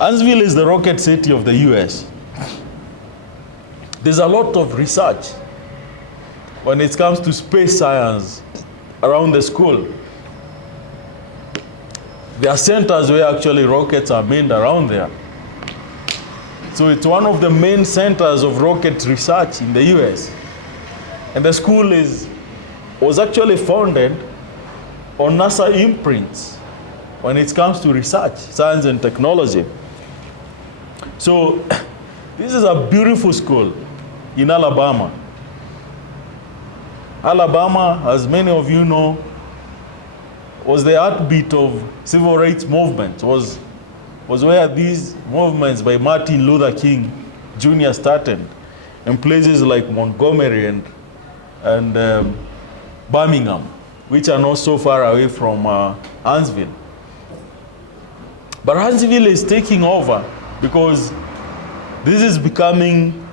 Huntsville is the rocket city of the US. There's a lot of research when it comes to space science around the school. There are centers where actually rockets are made around there. So it's one of the main centers of rocket research in the US. And the school was actually founded on NASA imprints when it comes to research, science and technology. So this is a beautiful school in Alabama. Alabama, as many of you know, was the heartbeat of civil rights movement, was where these movements by Martin Luther King Jr. started, in places like Montgomery and Birmingham, which are not so far away from Huntsville. But Huntsville is taking over because this is becoming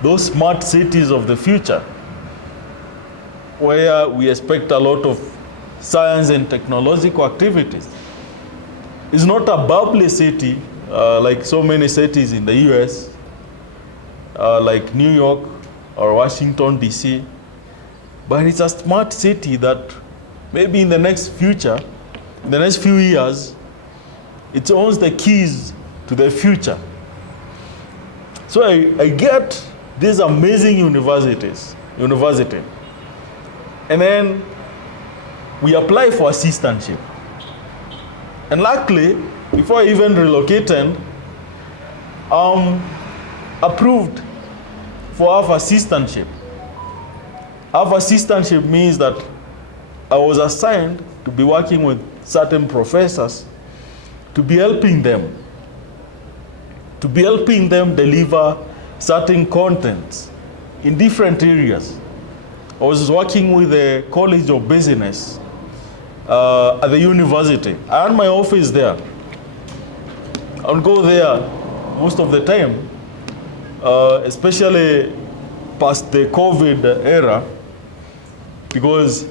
those smart cities of the future, where we expect a lot of science and technological activities. It's not a bubbly city like so many cities in the US, like New York or Washington, DC, but it's a smart city that maybe in the next future, in the next few years, it owns the keys to the future. So I get these amazing university. And then we apply for assistantship. And luckily, before I even relocated, approved for our assistantship. Our assistantship means that I was assigned to be working with certain professors to be helping them deliver certain contents in different areas. I was working with the College of Business at the university. I had my office there. I would go there most of the time, especially past the COVID era, because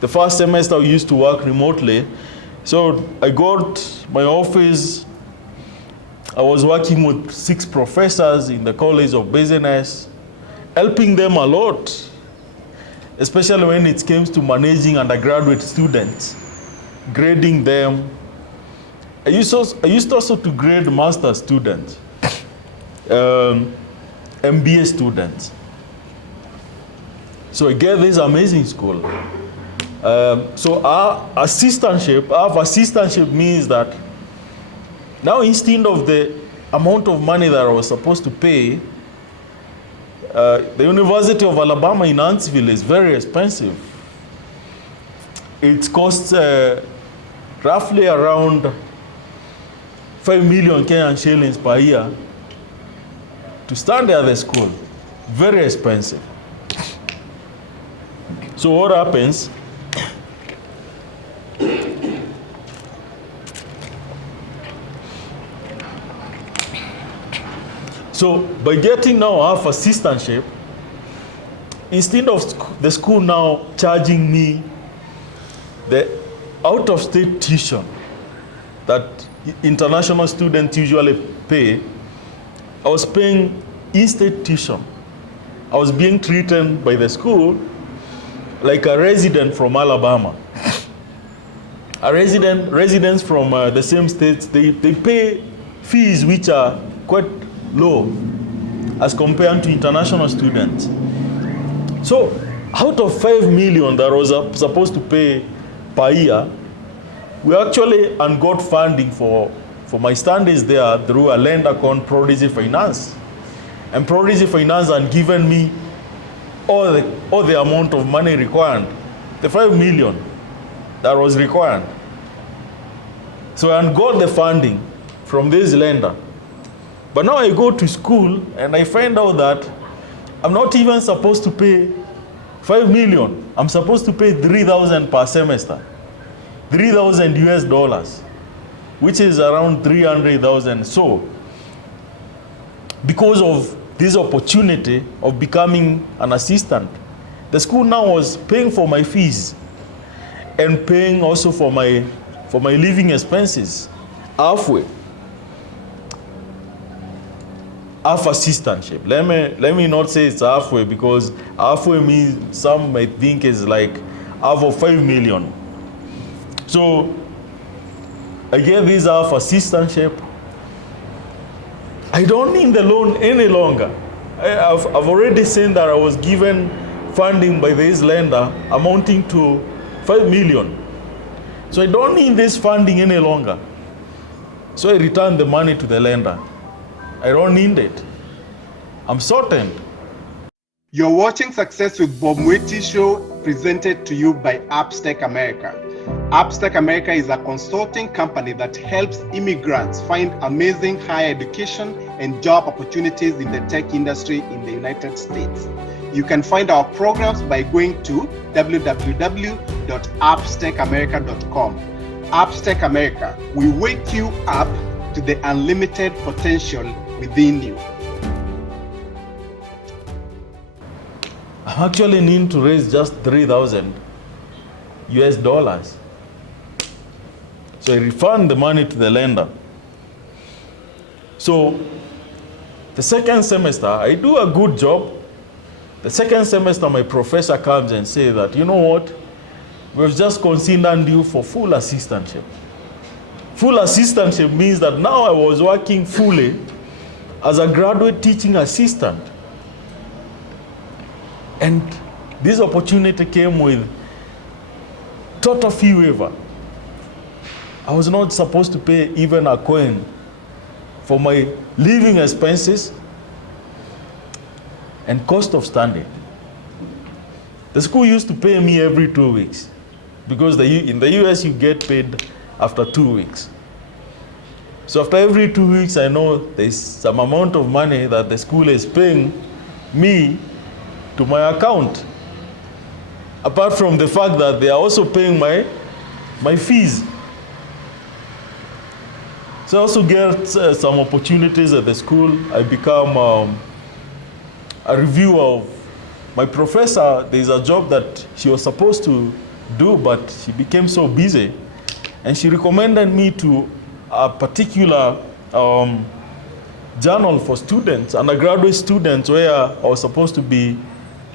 the first semester we used to work remotely. So I got my office. I was working with 6 professors in the College of Business, helping them a lot, especially when it came to managing undergraduate students, grading them. I used also to grade master students, MBA students. So I get this amazing school. So our assistantship means that now instead of the amount of money that I was supposed to pay, the University of Alabama in Huntsville is very expensive. It costs roughly around 5 million Kenyan shillings per year to study at the school. Very expensive. So what happens? So by getting now our assistantship, instead of the school now charging me the out-of-state tuition that international students usually pay, I was paying in-state tuition. I was being treated by the school like a resident from Alabama. Residents from the same states, they pay fees which are quite low as compared to international students. So out of 5 million that I was supposed to pay per year, we actually got funding for my studies there through a lender called Prodigy Finance. And Prodigy Finance had given me all the amount of money required, the 5 million that was required. So I got the funding from this lender. But now I go to school and I find out that I'm not even supposed to pay 5 million. I'm supposed to pay 3,000 per semester. 3,000 US dollars, which is around 300,000. So, because of this opportunity of becoming an assistant, the school now was paying for my fees and paying also for my living expenses halfway. half assistantship. Let me not say it's halfway, because halfway means some might think is like half of 5 million. So I get this half assistantship. I don't need the loan any longer. I've already seen that I was given funding by this lender amounting to 5 million. So I don't need this funding any longer. So I return the money to the lender. I don't need it. I'm certain. You're watching Success with Bob Mwiti Show, presented to you by Appstech America. Appstech America is a consulting company that helps immigrants find amazing higher education and job opportunities in the tech industry in the United States. You can find our programs by going to www.appstechamerica.com. Appstech America, we wake you up to the unlimited potential within you. I'm actually needing to raise just 3,000 US dollars. So I refund the money to the lender. So the second semester, I do a good job. The second semester, my professor comes and says that, you know what? We've just considered you for full assistantship. Full assistantship means that now I was working fully as a graduate teaching assistant. And this opportunity came with total fee waiver. I was not supposed to pay even a coin for my living expenses and cost of standing. The school used to pay me every 2 weeks, because in the US you get paid after 2 weeks. So after every 2 weeks, I know there's some amount of money that the school is paying me to my account, apart from the fact that they are also paying my fees. So I also get some opportunities at the school. I become a reviewer of my professor. There's a job that she was supposed to do, but she became so busy, and she recommended me to a particular journal for students, undergraduate students, where I was supposed to be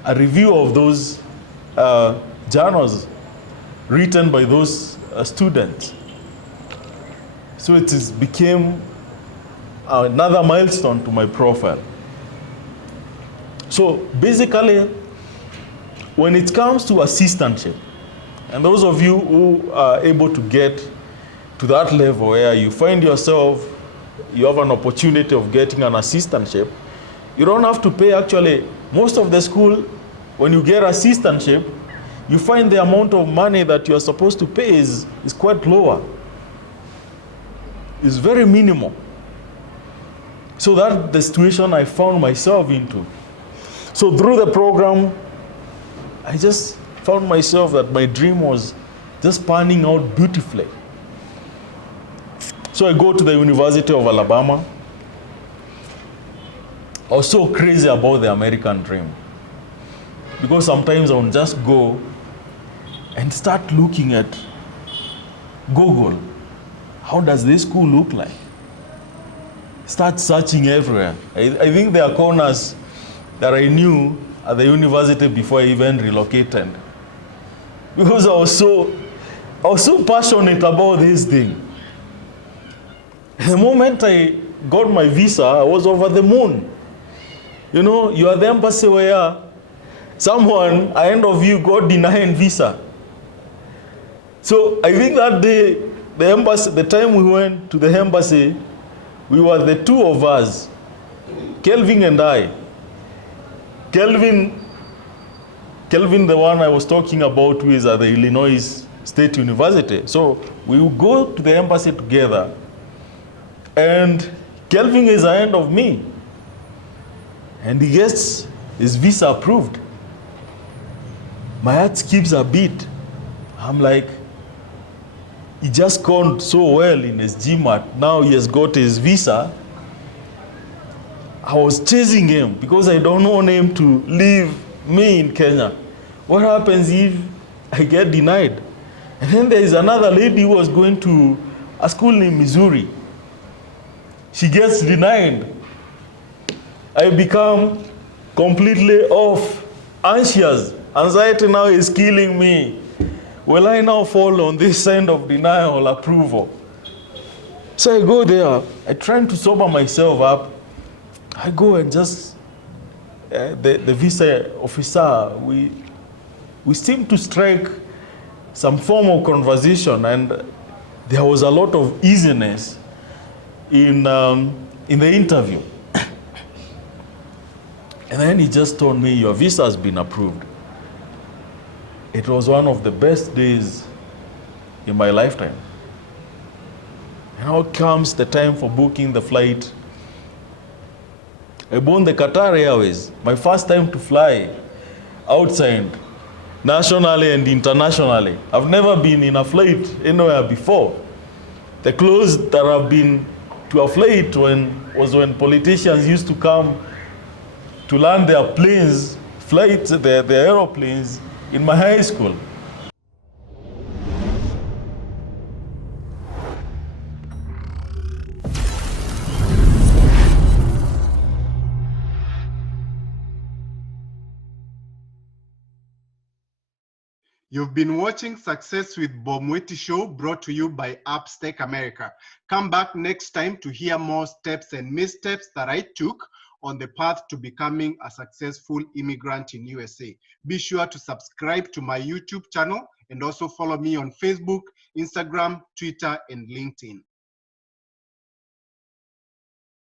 a review of those journals written by those students. So it became another milestone to my profile. So basically, when it comes to assistantship, and those of you who are able to get to that level where you find yourself, you have an opportunity of getting an assistantship, you don't have to pay. Actually, most of the school, when you get assistantship, you find the amount of money that you are supposed to pay is quite lower. It's very minimal. So that's the situation I found myself into. So through the program, I just found myself that my dream was just panning out beautifully. So I go to the University of Alabama. I was so crazy about the American dream, because sometimes I would just go and start looking at Google. How does this school look like? Start searching everywhere. I think there are corners that I knew at the university before I even relocated, because I was so passionate about this thing. The moment I got my visa, I was over the moon. You know, you are the embassy where someone ahead of you got denied visa. So I think that day, the embassy, the time we went to the embassy, we were the two of us, Kelvin and I. Kelvin, the one I was talking about, who is at the Illinois State University. So we would go to the embassy together, and Kelvin is ahead of me, and he gets his visa approved. My heart skips a beat. I'm like, he just scored so well in his GMAT. Now he has got his visa. I was chasing him because I don't want him to leave me in Kenya. What happens if I get denied? And then there is another lady who was going to a school in Missouri. She gets denied. I become completely off, anxious. Anxiety now is killing me. Will I now fall on this sign of denial, approval? So I go there, I try to sober myself up. I go and just, the visa officer, we seem to strike some form of conversation, and there was a lot of easiness in the interview. And then he just told me, your visa has been approved. It was one of the best days in my lifetime. And now comes the time for booking the flight. I boarded the Qatar Airways, my first time to fly outside, nationally and internationally. I've never been in a flight anywhere before. The closest that I've been to a flight was when politicians used to come to land their planes, their aeroplanes in my high school. You've been watching Success with Bob Mwiti Show, brought to you by Upstack America. Come back next time to hear more steps and missteps that I took on the path to becoming a successful immigrant in USA. Be sure to subscribe to my YouTube channel and also follow me on Facebook, Instagram, Twitter, and LinkedIn.